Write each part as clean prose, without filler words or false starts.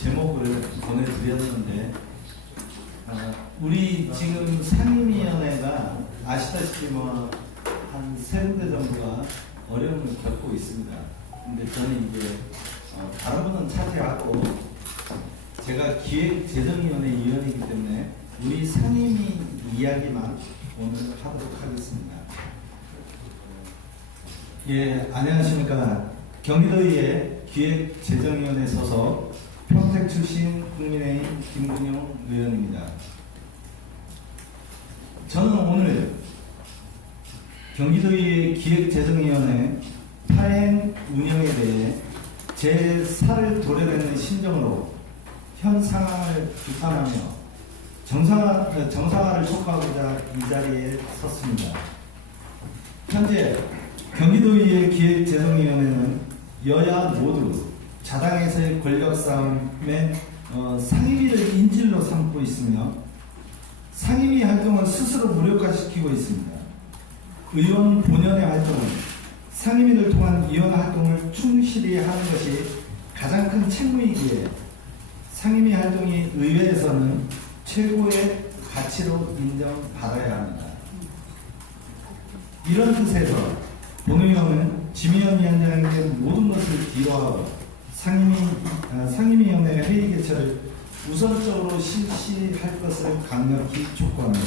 제목을 보내드렸는데 우리 지금 상임위원회가 아시다시피 한 3군데 정도가 어려움을 겪고 있습니다. 근데 저는 이제 다른 분은 차지하고 제가 기획재정위원회 위원이기 때문에 우리 상임위 이야기만 오늘 하도록 하겠습니다. 예, 안녕하십니까. 경기도의회 기획재정위원회 소속 평택 출신 국민의힘 김근용 의원입니다. 저는 오늘 경기도의회 기획재정위원회 파행 운영에 대해 제 살을 도려내는 심정으로 현 상황을 비판하며 정상화를 촉구하고자 이 자리에 섰습니다. 현재 경기도의회 기획재정위원회는 여야 모두 자당에서의 권력 싸움에 상임위를 인질로 삼고 있으며 상임위 활동을 스스로 무력화시키고 있습니다. 의원 본연의 활동은 상임위를 통한 위원 활동을 충실히 하는 것이 가장 큰 책무이기에 상임위 활동이 의회에서는 최고의 가치로 인정받아야 합니다. 이런 뜻에서 본 의원은 지미현 위원장에게 모든 것을 뒤로하고 상임위원회 회의 개최를 우선적으로 실시할 것을 강력히 촉구합니다.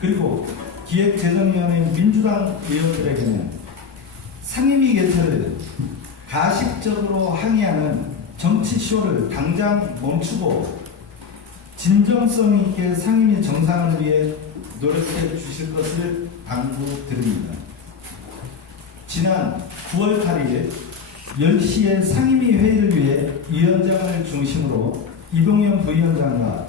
그리고 기획재정위원회 민주당 의원들에게는 상임위 개최를 가식적으로 항의하는 정치쇼를 당장 멈추고 진정성 있게 상임위 정상을 위해 노력해 주실 것을 당부드립니다. 지난 9월 8일 10시에 상임위 회의를 위해 위원장을 중심으로 이동현 부위원장과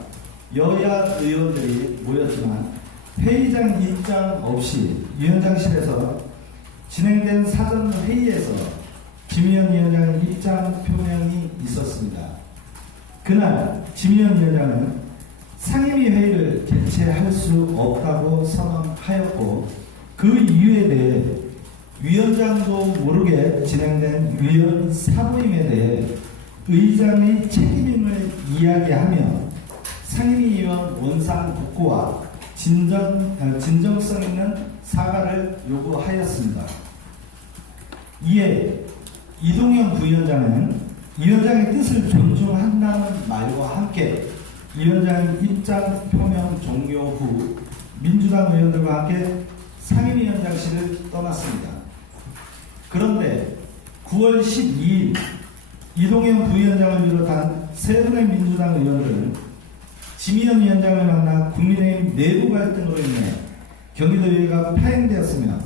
여야 의원들이 모였지만 회의장 입장 없이 위원장실에서 진행된 사전 회의에서 지미현 위원장의 입장 표명이 있었습니다. 그날 지미현 위원장은 상임위 회의를 개최할 수 없다고 선언하였고 그 이유에 대해 위원장도 모르게 진행된 위원 사모임에 대해 의장의 책임임을 이야기하며 상임위원 원상 복구와 진정성 있는 사과를 요구하였습니다. 이에 이동현 부위원장은 위원장의 뜻을 존중한다는 말과 함께 위원장의 입장 표명 종료 후 민주당 의원들과 함께 상임위원장실을 떠났습니다. 그런데 9월 12일 이동현 부위원장을 비롯한 3분의 민주당 의원들은 지미현 위원장을 만나 국민의힘 내부 갈등으로 인해 경기도의회가 파행되었으며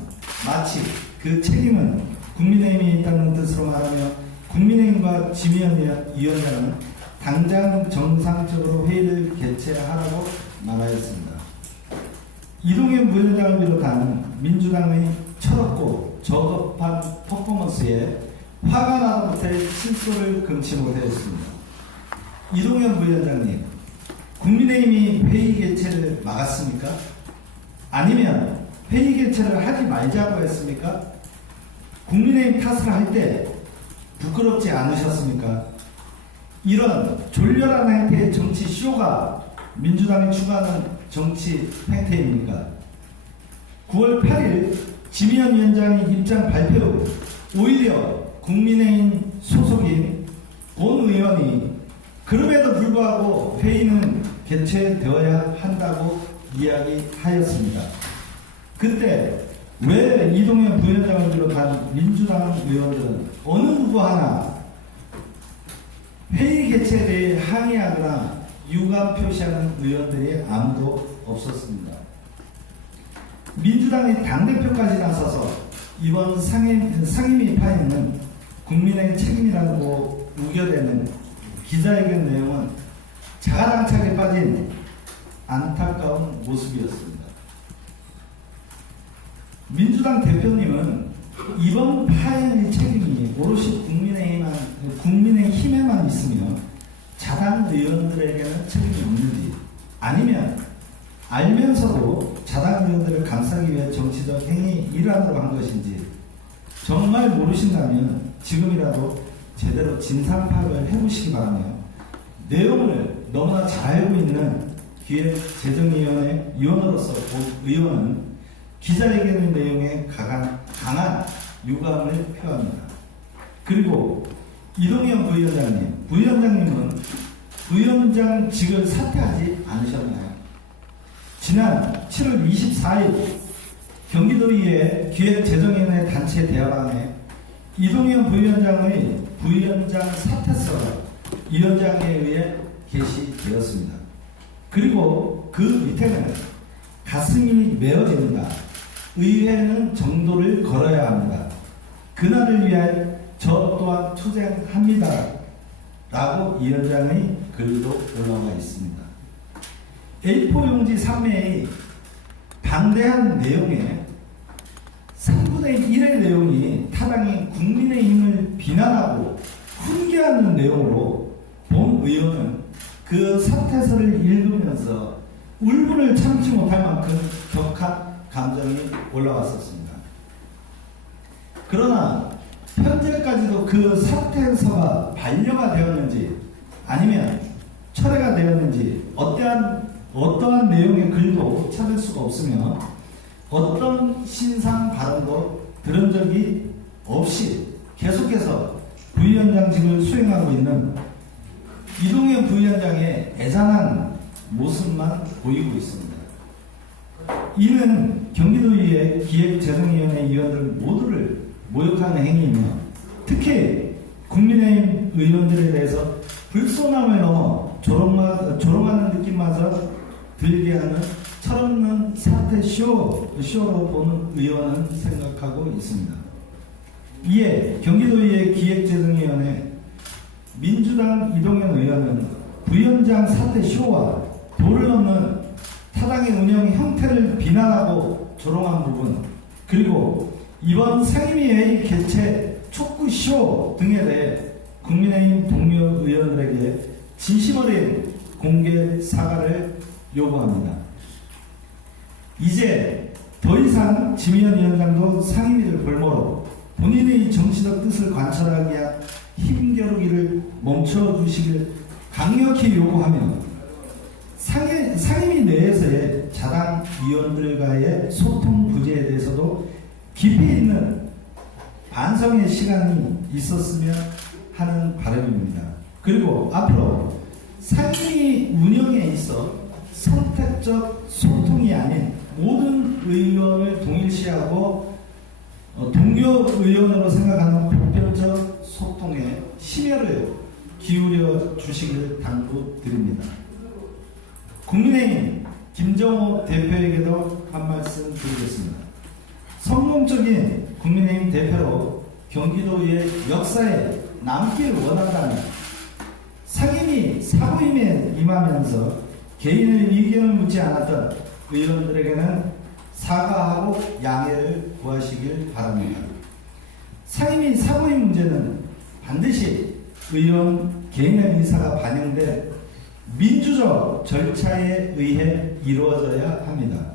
마치 그 책임은 국민의힘에 있다는 뜻으로 말하며 국민의힘과 지미현 위원장은 당장 정상적으로 회의를 개최하라고 말하였습니다. 이동현 부위원장을 비롯한 민주당의 철없고 저급한 퍼포먼스에 화가 나도 못해 실소를 금치 못하였습니다. 이동현 부위원장님, 국민의힘이 회의 개최를 막았습니까? 아니면 회의 개최를 하지 말자고 했습니까? 국민의힘 탓을 할 때 부끄럽지 않으셨습니까? 이런 졸렬한 행태의 정치 쇼가 민주당이 추구하는 정치 행태입니까? 9월 8일 지미현 위원장의 입장 발표 후 오히려 국민의힘 소속인 본 의원이 그럼에도 불구하고 회의는 개최되어야 한다고 이야기하였습니다. 그때 왜 이동현 부위원장을 비롯한 민주당 의원들은 어느 누구 하나 회의 개최에 대해 항의하거나 유감 표시하는 의원들이 아무도 없었습니다. 민주당의 당대표까지 나서서 이번 상임위 파행은 국민의 책임이라고 우겨대는 기자회견 내용은 자가당착에 빠진 안타까운 모습이었습니다. 민주당 대표님은 이번 파행의 책임이 오롯이 국민의힘에만 있으며 자당 의원들에게는 책임이 없는지, 아니면 알면서도 자당 의원들을 감싸기 위해 정치적 행위 일환으로 한 것인지 정말 모르신다면 지금이라도 제대로 진상 파악을 해보시기 바라며 내용을 너무나 잘 알고 있는 기획재정위원회 위원으로서 의원은 기자회견의 내용에 강한 유감을 표합니다. 그리고 이동현 부위원장님은 부위원장직을 사퇴하지 않으셨나요? 지난 7월 24일 경기도의회 기획재정위원회 단체 대화방에 이동현 부위원장의 부위원장 사퇴서가 위원장에 의해 게시되었습니다. 그리고 그 밑에는 가슴이 메어집니다. 의회는 정도를 걸어야 합니다. 그날을 위해 저 또한 투쟁합니다. 라고 위원장의 글도 올라와 있습니다. A4 용지 3매의 방대한 내용에 3분의 1의 내용이 타당인 국민의힘을 비난하고 훈계하는 내용으로 본 의원은 그 사퇴서를 읽으면서 울분을 참지 못할 만큼 격한 감정이 올라왔었습니다. 그러나 현재까지도 그 사퇴서가 반려가 되었는지 아니면 철회가 되었는지 어떠한 내용의 글도 찾을 수가 없으며 어떤 신상 발언도 들은 적이 없이 계속해서 부위원장직을 수행하고 있는 이동현 부위원장의 애잔한 모습만 보이고 있습니다. 이는 경기도의회 기획재정위원회 위원들 모두를 모욕하는 행위이며 특히 국민의힘 의원들에 대해서 불손함을 넘어 조롱하는 느낌마저 들게 하는 철없는 사퇴 쇼로 보는 의원은 생각하고 있습니다. 이에 경기도의회 기획재정위원회 민주당 이동현 의원은 부위원장 사퇴 쇼와 도를 넘는 타당의 운영 형태를 비난하고 조롱한 부분, 그리고 이번 상임위회의 개최 촉구 쇼 등에 대해 국민의힘 동료 의원들에게 진심 어린 공개 사과를 요구합니다. 이제 더 이상 지미현 위원장도 상임위를 볼모로 본인의 정치적 뜻을 관철하기 위한 힘겨루기를 멈춰주시길 강력히 요구하며 상임위 내에서의 자당 위원들과의 소통 부재에 대해서도 깊이 있는 반성의 시간이 있었으면 하는 바람입니다. 그리고 앞으로 상임위 운영에 있어 선택적 소통이 아닌 모든 의원을 동일시하고 동료 의원으로 생각하는 보편적 소통에 심혈을 기울여 주시길 당부드립니다. 국민의힘 김정호 대표에게도 한 말씀 드리겠습니다. 성공적인 국민의힘 대표로 경기도의 역사에 남길 원한다면 상임위 사부임에 임하면서 개인의 의견을 묻지 않았던 의원들에게는 사과하고 양해를 구하시길 바랍니다. 상임위 사부임 문제는 반드시 의원 개인의 의사가 반영된 민주적 절차에 의해 이루어져야 합니다.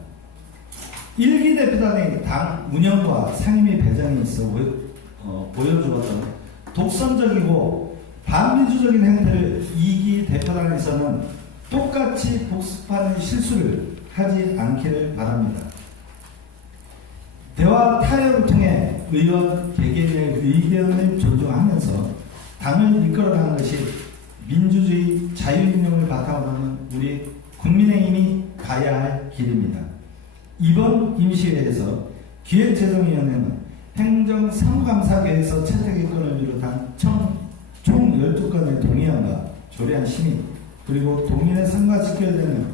1기 대표단의 당 운영과 상임위 배정에 있어 보여주었던 독선적이고 반민주적인 행태를 2기 대표단에서는 똑같이 복습하는 실수를 하지 않기를 바랍니다. 대화 타협을 통해 의원 개개인의 의견을 존중하면서 당을 이끌어가는 것이 민주주의 자유운영을 바탕으로 하는 우리 국민의힘이 가야 할 길입니다. 이번 임시회에서 기획재정위원회는 행정사무감사계에서 채택의건을 비롯한 총 12건의 동의안과 조례안 심의, 그리고 동의안에 상과 직결되는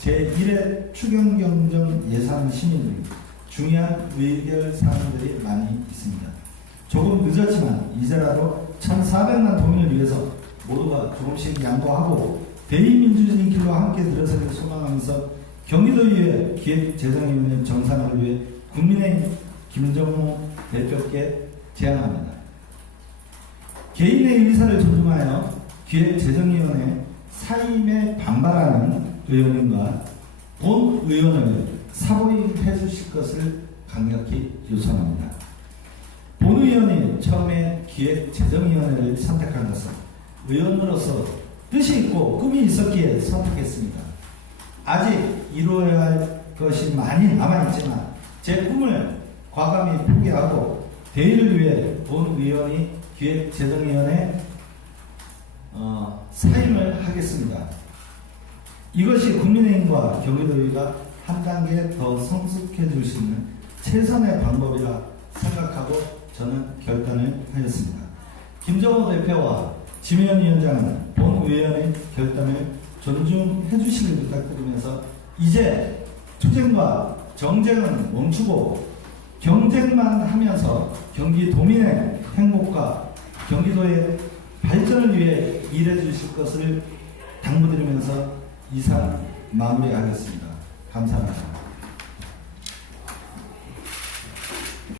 제1회 추경경정 예산 심의 등 중요한 의결 사항들이 많이 있습니다. 조금 늦었지만 이제라도 1,400만 도민을 위해서 모두가 조금씩 양보하고 대의민주주의 길로 함께 들어서길 소망하면서 경기도의회 기획재정위원회 정상을 위해 국민의힘 김정호 대표께 제안합니다. 개인의 의사를 존중하여 기획재정위원회 사임에 반발하는 의원님과 본 의원을 사보임해 주실 것을 강력히 요청합니다. 본 의원이 처음에 기획재정위원회를 선택한 것은 의원으로서 뜻이 있고 꿈이 있었기에 선택했습니다. 아직 이루어야 할 것이 많이 남아있지만 제 꿈을 과감히 포기하고 대의를 위해 본 의원이 기획재정위원회 사임을 하겠습니다. 이것이 국민의힘과 경기도의회가 한 단계 더 성숙해질 수 있는 최선의 방법이라 생각하고 저는 결단을 하였습니다. 김정호 대표와 지면 위원장은 본 의원의 결단을 존중해 주시길 부탁드리면서 이제 투쟁과 정쟁은 멈추고 경쟁만 하면서 경기도민의 행복과 경기도의 발전을 위해 일해 주실 것을 당부드리면서 이상 마무리하겠습니다. 감사합니다.